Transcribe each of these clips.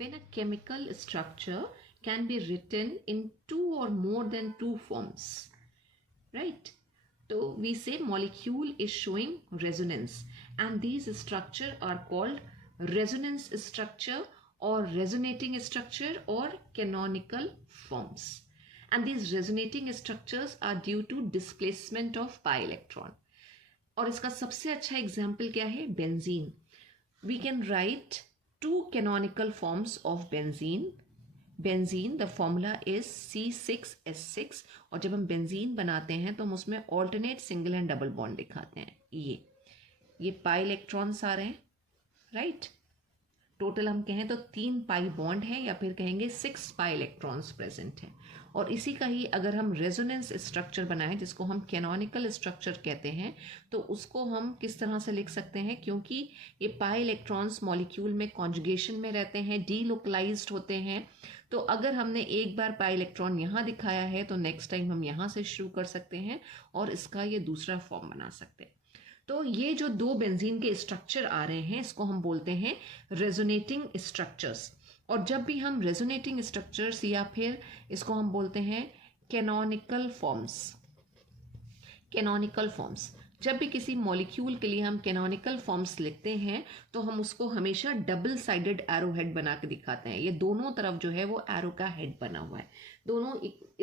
when a chemical structure can be written in two or more than two forms, right? So we say molecule is showing resonance, and these structure are called resonance structure or resonating structure or canonical forms. And these resonating structures are due to displacement of pi electron. और इसका सबसे अच्छा example क्या है? Benzene. We can write two canonical forms of benzene. Benzene the formula is C6H6, और जब हम benzene बनाते हैं तो हम उसमें alternate single and double bond दिखाते हैं. ये पाई इलेक्ट्रॉन्स आ रहे हैं, राइट. टोटल हम कहें तो 3 पाई बॉन्ड है, या फिर कहेंगे 6 पाई इलेक्ट्रॉन्स प्रेजेंट हैं. और इसी का ही अगर हम रेजोनेंस स्ट्रक्चर बनाएं, जिसको हम कैनोनिकल स्ट्रक्चर कहते हैं, तो उसको हम किस तरह से लिख सकते हैं? क्योंकि ये पाई इलेक्ट्रॉन्स मॉलिक्यूल में कॉन्जुगेशन में रहते हैं, डीलोकलाइज्ड होते हैं, तो अगर हमने एक बार पाई इलेक्ट्रॉन यहाँ दिखाया है तो नेक्स्ट टाइम हम यहाँ से शुरू कर सकते हैं और इसका ये दूसरा फॉर्म बना सकते हैं. तो ये जो दो बेंजीन के स्ट्रक्चर आ रहे हैं, इसको हम बोलते हैं रेजोनेटिंग स्ट्रक्चर्स. और जब भी हम रेजोनेटिंग स्ट्रक्चर्स या फिर इसको हम बोलते हैं कैनोनिकल फॉर्म्स. कैनोनिकल फॉर्म्स, जब भी किसी मॉलिक्यूल के लिए हम कैनोनिकल फॉर्म्स लिखते हैं तो हम उसको हमेशा डबल साइडेड एरो हेड बना के दिखाते हैं. ये दोनों तरफ जो है वो एरो का हेड बना हुआ है. दोनों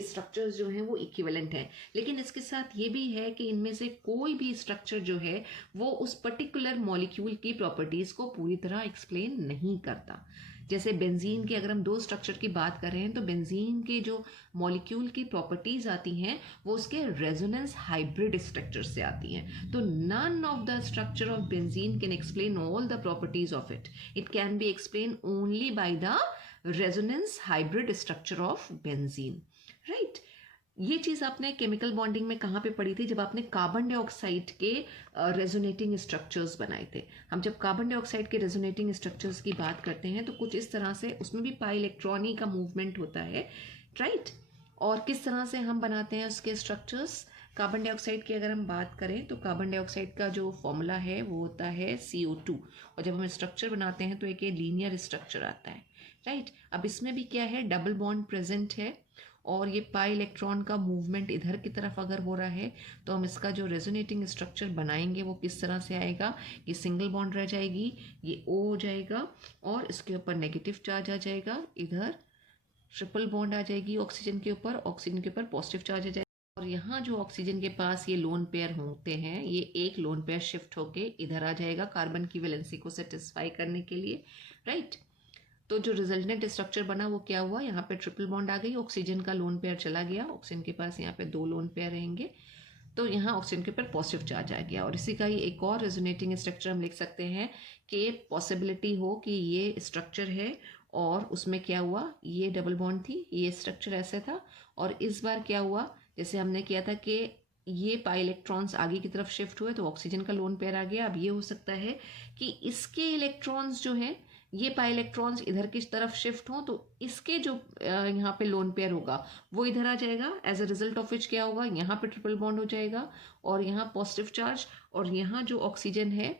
स्ट्रक्चर्स जो हैं वो इक्विवेलेंट हैं. लेकिन इसके साथ ये भी है कि इनमें से कोई भी स्ट्रक्चर जो है वो उस पर्टिकुलर मॉलिक्यूल की प्रॉपर्टीज को पूरी तरह एक्सप्लेन नहीं करता. जैसे बेंजीन के अगर हम दो स्ट्रक्चर की बात कर रहे हैं तो बेंजीन के जो मॉलिक्यूल की प्रॉपर्टीज आती हैं वो उसके रेजोनेंस हाइब्रिड स्ट्रक्चर से आती हैं. तो none of the structure of benzene can explain all the properties of it. It can be explain only by the resonance hybrid structure of benzene, right. ये चीज आपने केमिकल बॉन्डिंग में कहाँ पे पढ़ी थी? जब आपने कार्बन डाइऑक्साइड के रेजोनेटिंग स्ट्रक्चर्स बनाए थे. हम जब कार्बन डाइऑक्साइड के रेजोनेटिंग स्ट्रक्चर्स की बात करते हैं तो कुछ इस तरह से, उसमें भी पाई इलेक्ट्रॉनी का मूवमेंट होता है, राइट. और किस तरह से हम बनाते हैं उसके स्ट्रक्चर्स? कार्बन डाइऑक्साइड की अगर हम बात करें तो कार्बन डाइऑक्साइड का जो फॉर्मूला है वो होता है CO2, और जब हम स्ट्रक्चर बनाते हैं तो एक लीनियर स्ट्रक्चर आता है, राइट. अब इसमें भी क्या है? डबल बॉन्ड प्रेजेंट है, और ये पाई इलेक्ट्रॉन का मूवमेंट इधर की तरफ अगर हो रहा है तो हम इसका जो रेजोनेटिंग स्ट्रक्चर बनाएंगे वो किस तरह से आएगा? ये सिंगल बॉन्ड रह जाएगी, ये O हो जाएगा, और इसके ऊपर नेगेटिव चार्ज आ जाएगा, इधर ट्रिपल बॉन्ड आ जाएगी ऑक्सीजन के ऊपर, ऑक्सीजन के ऊपर पॉजिटिव चार्ज आ जाएगा, और यहाँ जो ऑक्सीजन के पास ये लोन पेयर होते हैं, ये एक लोन पेयर शिफ्ट होके इधर आ जाएगा कार्बन की वैलेंसी को सेटिस्फाई करने के लिए, राइट. तो जो रिजल्टेंट स्ट्रक्चर बना वो क्या हुआ? यहाँ पे ट्रिपल बॉन्ड आ गई, ऑक्सीजन का लोन पेयर चला गया, ऑक्सीजन के पास यहाँ पे 2 लोन पेयर रहेंगे, तो यहाँ ऑक्सीजन के ऊपर पॉजिटिव चार्ज आ गया. और इसी का ही एक और रेजोनेटिंग स्ट्रक्चर हम लिख सकते हैं कि पॉसिबिलिटी हो कि ये स्ट्रक्चर है और उसमें क्या हुआ? ये डबल बॉन्ड थी, ये स्ट्रक्चर ऐसे था, और इस बार क्या हुआ? जैसे हमने किया था कि ये पाई इलेक्ट्रॉन्स आगे की तरफ शिफ्ट हुए तो ऑक्सीजन का लोन पेयर आ गया. अब ये हो सकता है कि इसके इलेक्ट्रॉन्स जो हैं, ये पाई इलेक्ट्रॉन्स इधर की तरफ शिफ्ट हों, तो इसके जो यहाँ पे लोन पेयर होगा वो इधर आ जाएगा. As a result of which क्या होगा? यहाँ पे ट्रिपल बॉन्ड हो जाएगा, और यहाँ पॉजिटिव चार्ज, और यहाँ जो ऑक्सीजन है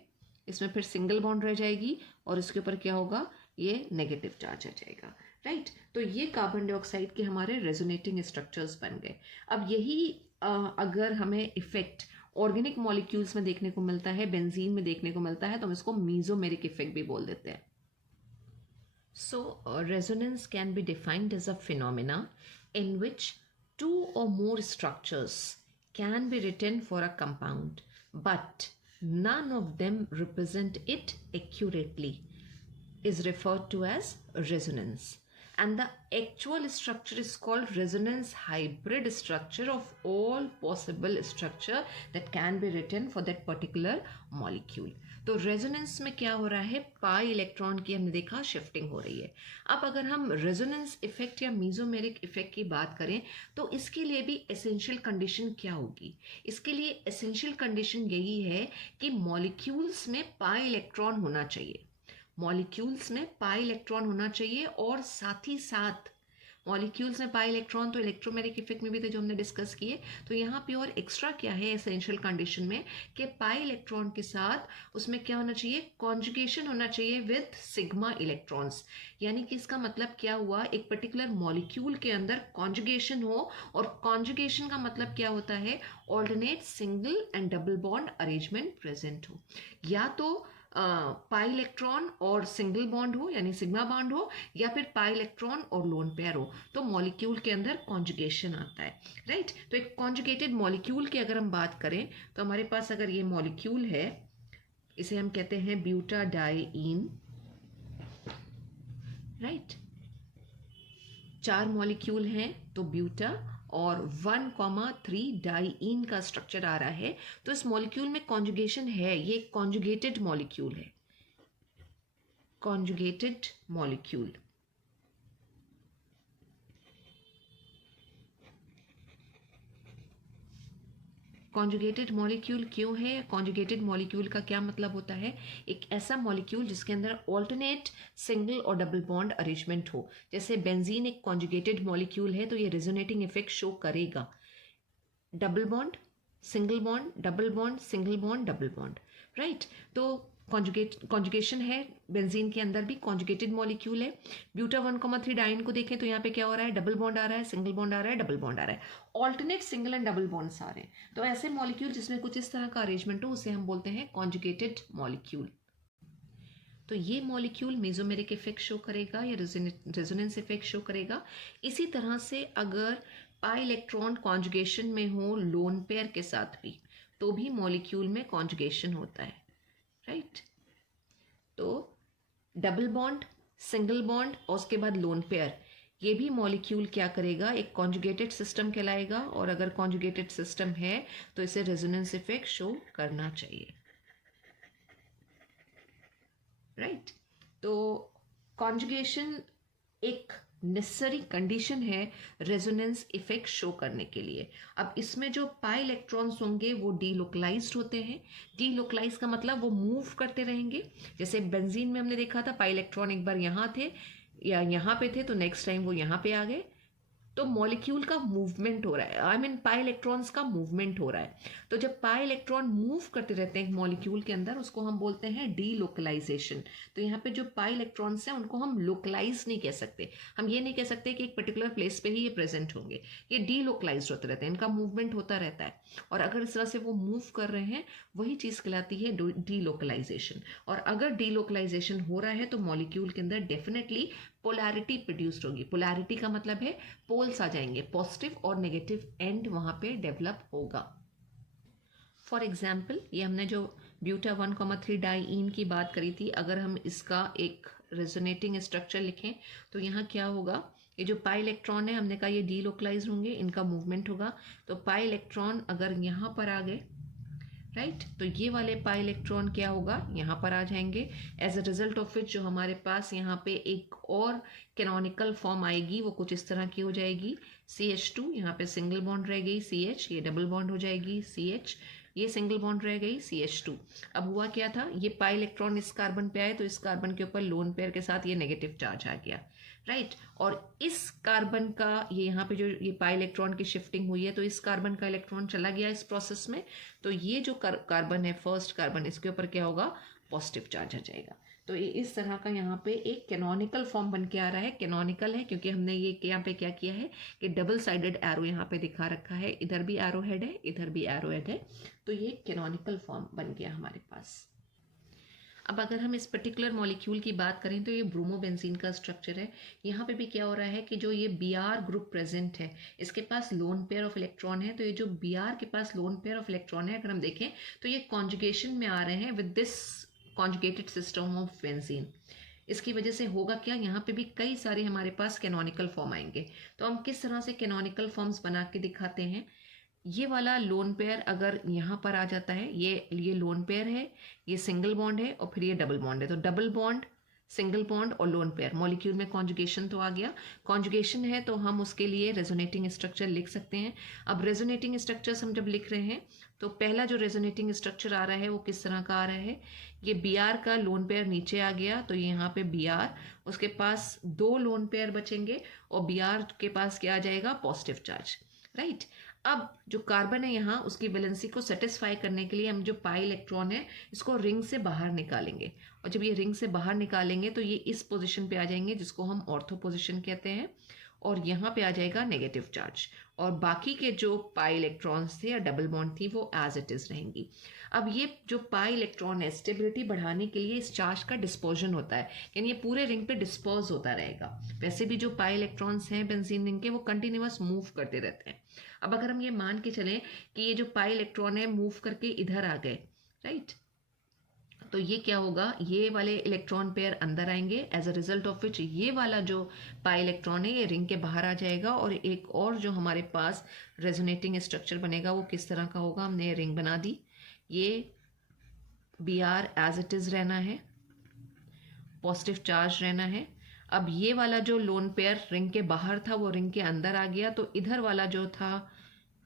इसमें फिर सिंगल बॉन्ड रह जाएगी, और इसके ऊपर क्या होगा? ये नेगेटिव चार्ज आ जाएगा, राइट. तो ये कार्बन डाइऑक्साइड के हमारे रेजोनेटिंग स्ट्रक्चर्स बन गए. अब यही अगर हमें इफेक्ट ऑर्गेनिक मॉलिक्यूल्स में देखने को मिलता है, बेंजीन में देखने को मिलता है, तो हम इसको मीजोमेरिक इफेक्ट भी बोल देते हैं. So, resonance can be defined as a phenomena in which two or more structures can be written for a compound, but none of them represent it accurately, is referred to as resonance. And the actual structure is called resonance hybrid structure of all possible structure that can be written for that particular molecule. तो resonance में क्या हो रहा है? Pi electron की हमने देखा shifting हो रही है. अब अगर हम रेजोनेंस इफेक्ट या मीजोमेरिक इफेक्ट की बात करें तो इसके लिए भी एसेंशियल कंडीशन क्या होगी? इसके लिए एसेंशियल कंडीशन यही है कि मॉलिक्यूल्स में पाई इलेक्ट्रॉन होना चाहिए. मॉलिक्यूल्स में पाई इलेक्ट्रॉन होना चाहिए, और साथ ही साथ मॉलिक्यूल्स में पाई इलेक्ट्रॉन तो इलेक्ट्रोमैग्नेटिक इफेक्ट में भी थे जो हमने डिस्कस किए। तो यहाँ पे और एक्स्ट्रा क्या है एसेंशियल कंडीशन में कि पाई इलेक्ट्रॉन के साथ उसमें क्या होना चाहिए, कॉन्जुगेशन होना चाहिए विद सिग्मा इलेक्ट्रॉन्स। यानी कि इसका मतलब क्या हुआ, एक पर्टिकुलर मॉलिक्यूल के अंदर कॉन्जुगेशन हो, और कॉन्जुगेशन का मतलब क्या होता है, alternate single and double bond arrangement present हो, या तो पाई इलेक्ट्रॉन और सिंगल बॉन्ड हो यानी सिग्मा बॉन्ड हो, या फिर पाई इलेक्ट्रॉन और लोन पेयर हो, तो मॉलिक्यूल के अंदर कॉन्जुगेशन आता है, राइट। तो एक कॉन्जुगेटेड मॉलिक्यूल की अगर हम बात करें तो हमारे पास अगर ये मॉलिक्यूल है, इसे हम कहते हैं ब्यूटाडाइईन, राइट। 4 मॉलिक्यूल हैं तो ब्यूटा और 1,3 डाइईन का स्ट्रक्चर आ रहा है। तो इस मॉलिक्यूल में कॉन्जुगेशन है, ये कॉन्जुगेटेड मॉलिक्यूल है, कॉन्जुगेटेड मॉलिक्यूल। कॉन्जुगेटेड मॉलिक्यूल क्यों है, कॉन्जुगेटेड मॉलिक्यूल का क्या मतलब होता है, एक ऐसा मॉलिक्यूल जिसके अंदर ऑल्टरनेट सिंगल और डबल बॉन्ड अरेंजमेंट हो। जैसे बेंजीन एक कॉन्जुगेटेड मॉलिक्यूल है तो ये रेजोनेटिंग इफेक्ट शो करेगा, double bond single bond, double bond single bond, double bond, right. तो कॉन्जुगेशन है, बेंजीन के अंदर भी कॉन्जुगेटेड मॉलिक्यूल है। ब्यूटा 1,3 डाइन को देखें तो यहाँ पे क्या हो रहा है, डबल बॉन्ड आ रहा है, सिंगल बॉन्ड आ रहा है, डबल बॉन्ड आ रहा है, alternate single and double bonds आ रहे हैं। तो ऐसे मॉलिक्यूल जिसमें कुछ इस तरह का अरेंजमेंट हो उसे हम बोलते हैं कॉन्जुगेटेड मॉलिक्यूल। तो ये मॉलिक्यूल मेसोमेरिक इफेक्ट शो करेगा या रेजोनेंस इफेक्ट शो करेगा। इसी तरह से अगर पाई इलेक्ट्रॉन कॉन्जुगेशन में हो लोन पेयर के साथ भी, तो भी मॉलिक्यूल में कॉन्जुगेशन होता है, राइट। तो डबल बॉन्ड, सिंगल बॉन्ड और उसके बाद लोन पेयर, ये भी मॉलिक्यूल क्या करेगा, एक कॉन्जुगेटेड सिस्टम कहलाएगा। और अगर कॉन्जुगेटेड सिस्टम है तो इसे रेजोनेंस इफेक्ट शो करना चाहिए, राइट। तो कॉन्जुगेशन एक नेसेसरी कंडीशन है रेजोनेंस इफेक्ट शो करने के लिए। अब इसमें जो पाई इलेक्ट्रॉन्स होंगे वो डीलोकलाइज्ड होते हैं। डीलोकलाइज का मतलब वो मूव करते रहेंगे। जैसे बेंजीन में हमने देखा था पाई इलेक्ट्रॉन एक बार यहाँ थे या यहाँ पे थे तो नेक्स्ट टाइम वो यहाँ पे आ गए, तो मॉलिक्यूल का मूवमेंट हो रहा है, आई मीन पाई इलेक्ट्रॉन्स का मूवमेंट हो रहा है। तो जब पाई इलेक्ट्रॉन मूव करते रहते हैं मॉलिक्यूल के अंदर उसको हम बोलते हैं डीलोकलाइजेशन। तो यहाँ पे जो पाई इलेक्ट्रॉन्स हैं उनको हम लोकलाइज नहीं कह सकते, हम ये नहीं कह सकते कि एक पर्टिकुलर प्लेस पे ही ये प्रेजेंट होंगे, ये डीलोकलाइज होते रहते हैं, इनका मूवमेंट होता रहता है। और अगर इस तरह से वो मूव कर रहे हैं वही चीज़ कहलाती है डीलोकलाइजेशन। और अगर डीलोकलाइजेशन हो रहा है तो मॉलिक्यूल के अंदर डेफिनेटली पोलैरिटी प्रोड्यूस्ड होगी। पोलैरिटी का मतलब है पोल्स आ जाएंगे, पॉजिटिव और नेगेटिव एंड वहां पे डेवलप होगा। फॉर एग्जाम्पल ये हमने जो ब्यूटा 1,3 डाइईन की बात करी थी, अगर हम इसका एक रेजोनेटिंग स्ट्रक्चर लिखें तो यहाँ क्या होगा, ये जो पाई इलेक्ट्रॉन है हमने कहा ये डीलोकलाइज होंगे, इनका मूवमेंट होगा। तो पाई इलेक्ट्रॉन अगर यहाँ पर आ गए, राइट, तो ये वाले पाई इलेक्ट्रॉन क्या होगा, यहाँ पर आ जाएंगे। As a result of which जो हमारे पास यहाँ पे एक और कैनोनिकल फॉर्म आएगी, वो कुछ इस तरह की हो जाएगी, CH2, यहाँ पे सिंगल बॉन्ड रह गई CH, ये डबल बॉन्ड हो जाएगी CH, ये सिंगल बॉन्ड रह गई CH2। अब हुआ क्या था, ये पाई इलेक्ट्रॉन इस कार्बन पे आए तो इस कार्बन के ऊपर लोन पेयर के साथ ये नेगेटिव चार्ज आ गया, राइट। और इस कार्बन का ये यहाँ पे जो ये पाई इलेक्ट्रॉन की शिफ्टिंग हुई है तो इस कार्बन का इलेक्ट्रॉन चला गया इस प्रोसेस में, तो ये जो कार्बन है फर्स्ट कार्बन, इसके ऊपर क्या होगा, पॉजिटिव चार्ज आ जाएगा। तो ये इस तरह का यहाँ पे एक कैनोनिकल फॉर्म बन के आ रहा है। कैनोनिकल है क्योंकि हमने ये यहाँ पे क्या किया है कि डबल साइडेड एरो यहाँ पे दिखा रखा है, इधर भी एरो हेड है, इधर भी एरो हेड है, तो ये कैनोनिकल फॉर्म बन गया हमारे पास। अब अगर हम इस पर्टिकुलर मॉलिक्यूल की बात करें तो ये ब्रोमोबेंजीन का स्ट्रक्चर है। यहाँ पे भी क्या हो रहा है कि जो ये Br ग्रुप प्रेजेंट है इसके पास लोन पेयर ऑफ इलेक्ट्रॉन है। तो ये जो Br के पास लोन पेयर ऑफ इलेक्ट्रॉन है, अगर हम देखें तो ये कॉन्जुगेशन में आ रहे हैं with this conjugated system of benzene. इसकी वजह से होगा क्या, यहाँ पे भी कई सारे हमारे पास कैनोनिकल फॉर्म आएंगे। तो हम किस तरह से कैनोनिकल फॉर्म्स बना के दिखाते हैं, ये वाला लोन पेयर अगर यहाँ पर आ जाता है, ये लोन पेयर है, ये सिंगल बॉन्ड है और फिर ये डबल बॉन्ड है, तो डबल बॉन्ड सिंगल बॉन्ड और लोन पेयर। मॉलिक्यूल में कॉन्जुगेशन तो आ गया, कॉन्जुगेशन है तो हम उसके लिए रेजोनेटिंग स्ट्रक्चर लिख सकते हैं। अब रेजोनेटिंग स्ट्रक्चर्स हम जब लिख रहे हैं तो पहला जो रेजोनेटिंग स्ट्रक्चर आ रहा है वो किस तरह का आ रहा है, ये Br का लोन पेयर नीचे आ गया तो ये यहाँ पे Br, उसके पास 2 लोन पेयर बचेंगे और Br के पास क्या आ जाएगा, पॉजिटिव चार्ज, राइट। अब जो कार्बन है यहाँ, उसकी वैलेंसी को सेटिस्फाई करने के लिए हम जो पाई इलेक्ट्रॉन है इसको रिंग से बाहर निकालेंगे, और जब ये रिंग से बाहर निकालेंगे तो ये इस पोजीशन पे आ जाएंगे जिसको हम ऑर्थो पोजीशन कहते हैं, और यहाँ पे आ जाएगा नेगेटिव चार्ज, और बाकी के जो पाई इलेक्ट्रॉन्स थे या डबल बॉन्ड थी वो एज इट इज रहेंगी। अब ये जो पाई इलेक्ट्रॉन है, स्टेबिलिटी बढ़ाने के लिए इस चार्ज का डिस्पोजन होता है, यानी ये पूरे रिंग पे डिस्पोज होता रहेगा। वैसे भी जो पाई इलेक्ट्रॉन्स हैं बेंजीन रिंग के, वो कंटिन्यूअस मूव करते रहते हैं। अब अगर हम ये मान के चलें कि ये जो पाई इलेक्ट्रॉन है मूव करके इधर आ गए, राइट, तो ये क्या होगा, ये वाले इलेक्ट्रॉन पेयर अंदर आएंगे, as a result of which ये वाला जो पाई इलेक्ट्रॉन है ये रिंग के बाहर आ जाएगा, और एक और जो हमारे पास रेजोनेटिंग स्ट्रक्चर बनेगा वो किस तरह का होगा, हमने रिंग बना दी, ये Br एज इट इज रहना है, पॉजिटिव चार्ज रहना है। अब ये वाला जो लोन पेयर रिंग के बाहर था वो रिंग के अंदर आ गया, तो इधर वाला जो था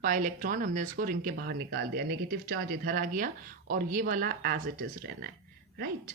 पाई इलेक्ट्रॉन हमने उसको रिंग के बाहर निकाल दिया, नेगेटिव चार्ज इधर आ गया, और ये वाला एज इट इज रहना है, राइट।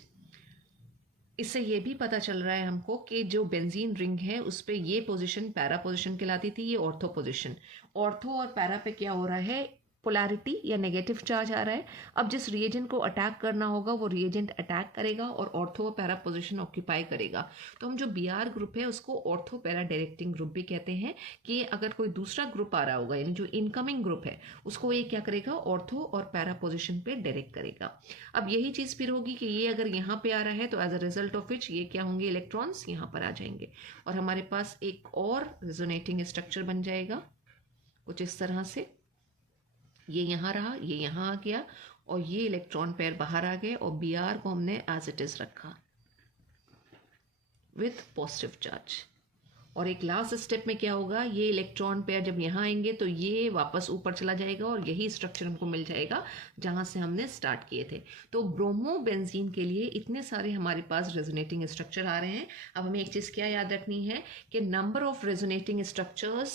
इससे ये भी पता चल रहा है हमको कि जो बेंजीन रिंग है उस पे ये पोजीशन पैरा पोजीशन कहलाती थी, ये ऑर्थो पोजीशन। ऑर्थो और पैरा पे क्या हो रहा है, पोलैरिटी या नेगेटिव चार्ज आ रहा है। अब जिस रिएजेंट को अटैक करना होगा वो रिएजेंट अटैक करेगा और ऑर्थो और पैरा पोजीशन ऑक्यूपाई करेगा। तो हम जो Br ग्रुप है उसको ऑर्थो पैरा डायरेक्टिंग ग्रुप भी कहते हैं, कि अगर कोई दूसरा ग्रुप आ रहा होगा यानी जो इनकमिंग ग्रुप है उसको ये क्या करेगा, ऑर्थो और पैरा पोजीशन पे डायरेक्ट करेगा। अब यही चीज फिर होगी कि ये अगर यहाँ पे आ रहा है तो as a result of which ये क्या होंगे, इलेक्ट्रॉन्स यहाँ पर आ जाएंगे, और हमारे पास एक और रेजोनेटिंग स्ट्रक्चर बन जाएगा कुछ इस तरह से। ये यहाँ रहा, ये यहाँ आ गया, और ये इलेक्ट्रॉन पेयर बाहर आ गए, और Br को हमने एज इट इज रखा विथ पॉजिटिव चार्ज। और एक लास्ट स्टेप में क्या होगा, ये इलेक्ट्रॉन पेयर जब यहाँ आएंगे तो ये वापस ऊपर चला जाएगा और यही स्ट्रक्चर हमको मिल जाएगा जहाँ से हमने स्टार्ट किए थे। तो ब्रोमो बेंजीन के लिए इतने सारे हमारे पास रेजोनेटिंग स्ट्रक्चर आ रहे हैं। अब हमें एक चीज़ क्या याद रखनी है कि नंबर ऑफ रेजोनेटिंग स्ट्रक्चर्स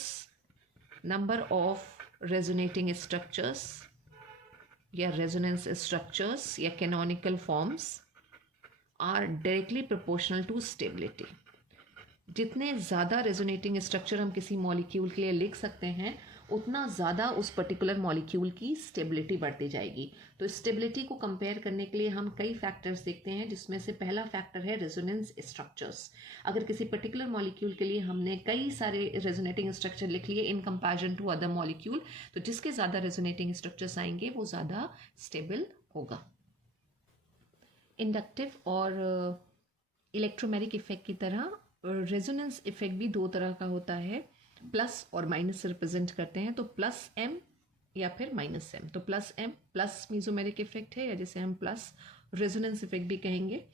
या रेजोनेंस स्ट्रक्चर्स या canonical forms are directly proportional to stability. जितने ज़्यादा रेजोनेटिंग स्ट्रक्चर हम किसी मॉलिक्यूल के लिए लिख सकते हैं उतना ज़्यादा उस पर्टिकुलर मॉलिक्यूल की स्टेबिलिटी बढ़ती जाएगी। तो स्टेबिलिटी को कंपेयर करने के लिए हम कई फैक्टर्स देखते हैं, जिसमें से पहला फैक्टर है रेजोनेंस स्ट्रक्चर्स। अगर किसी पर्टिकुलर मॉलिक्यूल के लिए हमने कई सारे रेजोनेटिंग स्ट्रक्चर लिख लिए in comparison to other molecule, तो जिसके ज़्यादा रेजोनेटिंग स्ट्रक्चर्स आएंगे वो ज़्यादा स्टेबल होगा। इंडक्टिव और इलेक्ट्रोमैग्नेटिक इफेक्ट की तरह रेजोनेंस इफेक्ट भी दो तरह का होता है, प्लस और माइनस से रिप्रेजेंट करते हैं, तो प्लस एम या फिर माइनस एम। तो plus M plus mesomeric effect है, या जिसे हम प्लस रेजोनेंस इफेक्ट भी कहेंगे।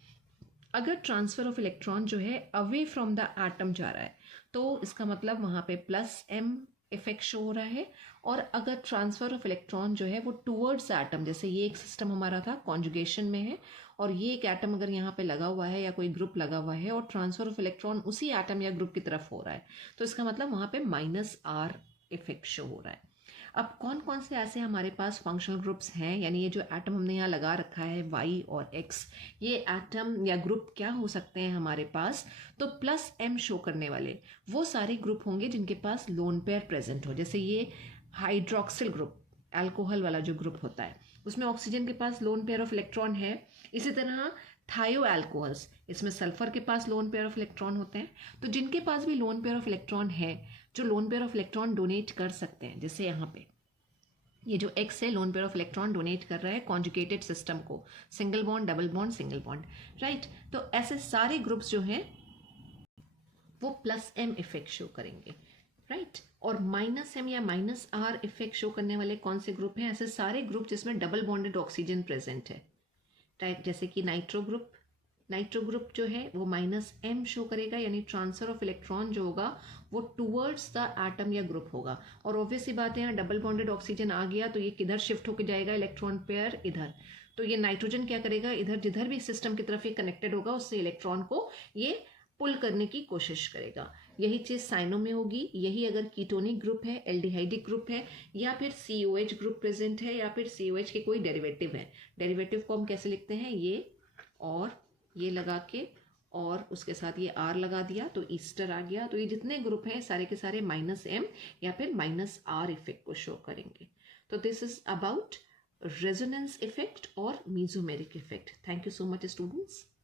अगर ट्रांसफर ऑफ इलेक्ट्रॉन जो है अवे फ्रॉम द एटम जा रहा है तो इसका मतलब वहाँ पे प्लस एम इफेक्ट शो हो रहा है, और अगर ट्रांसफर ऑफ इलेक्ट्रॉन जो है वो टूवर्ड्स एटम, जैसे ये एक सिस्टम हमारा था कॉन्जुगेशन में है, और ये एक एटम अगर यहाँ पे लगा हुआ है या कोई ग्रुप लगा हुआ है और ट्रांसफर ऑफ इलेक्ट्रॉन उसी एटम या ग्रुप की तरफ हो रहा है, तो इसका मतलब वहाँ पे माइनस आर इफेक्ट शो हो रहा है। अब कौन कौन से ऐसे हमारे पास फंक्शनल ग्रुप्स हैं, यानी ये जो एटम हमने यहाँ लगा रखा है वाई और एक्स, ये एटम या ग्रुप क्या हो सकते हैं हमारे पास, तो प्लस एम शो करने वाले वो सारे ग्रुप होंगे जिनके पास लोन पेयर प्रेजेंट हो। जैसे ये हाइड्रोक्सिल ग्रुप, अल्कोहल वाला जो ग्रुप होता है उसमें ऑक्सीजन के पास लोन पेयर ऑफ इलेक्ट्रॉन है। इसी तरह थायो अल्कोहल्स, इसमें सल्फर के पास लोन पेयर ऑफ इलेक्ट्रॉन होते हैं। तो जिनके पास भी लोन पेयर ऑफ इलेक्ट्रॉन है, जो lone pair of electron donate कर सकते हैं, जैसे यहाँ पे ये जो एक्स है lone pair of electron donate कर रहा है कॉन्जुगेटेड सिस्टम को, single bond, double bond, single bond, right. तो ऐसे सारे ग्रुप्स जो हैं वो प्लस एम इफेक्ट शो करेंगे, राइट। और माइनस एम या माइनस आर इफेक्ट शो करने वाले कौन से ग्रुप हैं, ऐसे सारे ग्रुप जिसमें डबल बॉन्डेड ऑक्सीजन प्रेजेंट है, राइट। जैसे कि नाइट्रो ग्रुप जो है वो माइनस एम शो करेगा, यानी ट्रांसफर ऑफ इलेक्ट्रॉन जो होगा वो टूवर्ड्स द एटम या ग्रुप होगा। और ऑब्वियस सी बात है यहाँ डबल बॉन्डेड ऑक्सीजन आ गया तो ये किधर शिफ्ट होकर जाएगा, इलेक्ट्रॉन पेयर इधर, तो ये नाइट्रोजन क्या करेगा, इधर जिधर भी सिस्टम की तरफ ये कनेक्टेड होगा उससे इलेक्ट्रॉन को ये पुल करने की कोशिश करेगा। यही चीज साइनो में होगी। यही अगर कीटोनिक ग्रुप है, एल्डिहाइडिक ग्रुप है, या फिर COH ग्रुप प्रेजेंट है, या फिर COH के कोई डेरिवेटिव है। डेरिवेटिव को हम कैसे लिखते हैं, ये और ये लगा के और उसके साथ ये R लगा दिया तो ईस्टर आ गया। तो ये जितने ग्रुप हैं सारे के सारे -M या फिर -R इफेक्ट को शो करेंगे। तो this is about resonance effect और mesomeric effect. Thank you so much students.